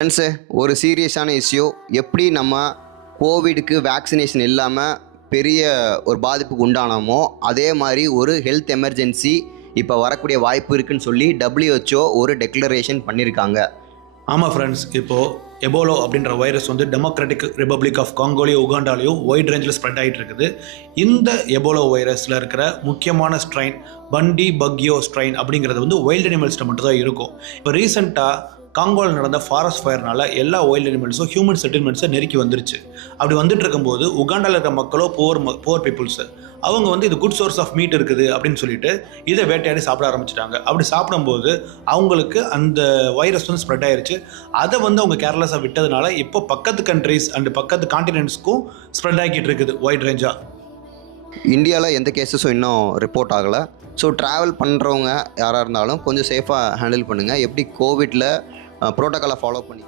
Friends ஒரு சீரியஸான issue எப்படி நம்ம கோவிடுக்கு வேக்சினேஷன் இல்லாமல் பெரிய ஒரு பாதிப்புக்கு உண்டானோமோ அதே மாதிரி ஒரு ஹெல்த் எமர்ஜென்சி இப்போ வரக்கூடிய வாய்ப்பு இருக்குன்னு சொல்லி WHO ஒரு டெக்ளரேஷன் பண்ணியிருக்காங்க. ஆமாம் ஃப்ரெண்ட்ஸ், இப்போது எபோலோ அப்படின்ற வைரஸ் வந்து டெமோக்ராட்டிக் ரிப்பப்ளிக் ஆஃப் காங்கோலையும் உகாண்டாலையும் ஒயிட் ரேஞ்சில் ஸ்ப்ரெட் ஆகிட்டு இருக்குது. இந்த எபோலோ வைரஸில் இருக்கிற முக்கியமான ஸ்ட்ரெயின் பண்டி பக்யோ ஸ்ட்ரெயின் அப்படிங்கிறது வந்து வைல்டு அனிமல்ஸ்ட்டு மட்டும் தான் இருக்கும். இப்போ ரீசெண்டாக காங்கோவில் நடந்த ஃபாரஸ்ட் ஃபயர்னால எல்லா வைல்டு அனிமல்ஸும் ஹியூமன் செட்டில்மெண்ட்ஸை நெருக்கி வந்துருச்சு. அப்படி வந்துட்டு இருக்கும்போது உகாண்டாவில் இருக்கிற மக்களோ போர் பீப்புள்ஸு அவங்க வந்து இது குட் சோர்ஸ் ஆஃப் மீட் இருக்குது அப்படின்னு சொல்லிட்டு இதை வேட்டையாடி சாப்பிட ஆரம்பிச்சிட்டாங்க. அப்படி சாப்பிடும்போது அவங்களுக்கு அந்த வைரஸ் வந்து ஸ்ப்ரெட் ஆயிருச்சு. அதை வந்து அவங்க கேர்லெஸ்ஸாக விட்டதுனால இப்போ பக்கத்து கண்ட்ரீஸ் அண்ட் பக்கத்து கான்டினென்ட்ஸ்க்கும் ஸ்ப்ரெட் ஆகிட்டு இருக்குது வைட் ரேஞ்சாக. இந்தியாவில் எந்த கேஸஸும் இன்னும் ரிப்போர்ட் ஆகலை. ஸோ ட்ராவல் பண்ணுறவங்க யாராக இருந்தாலும் கொஞ்சம் சேஃபாக ஹேண்டில் பண்ணுங்கள். எப்படி கோவிட்டில் ப்ரோட்டோக்காலை ஃபாலோ பண்ணி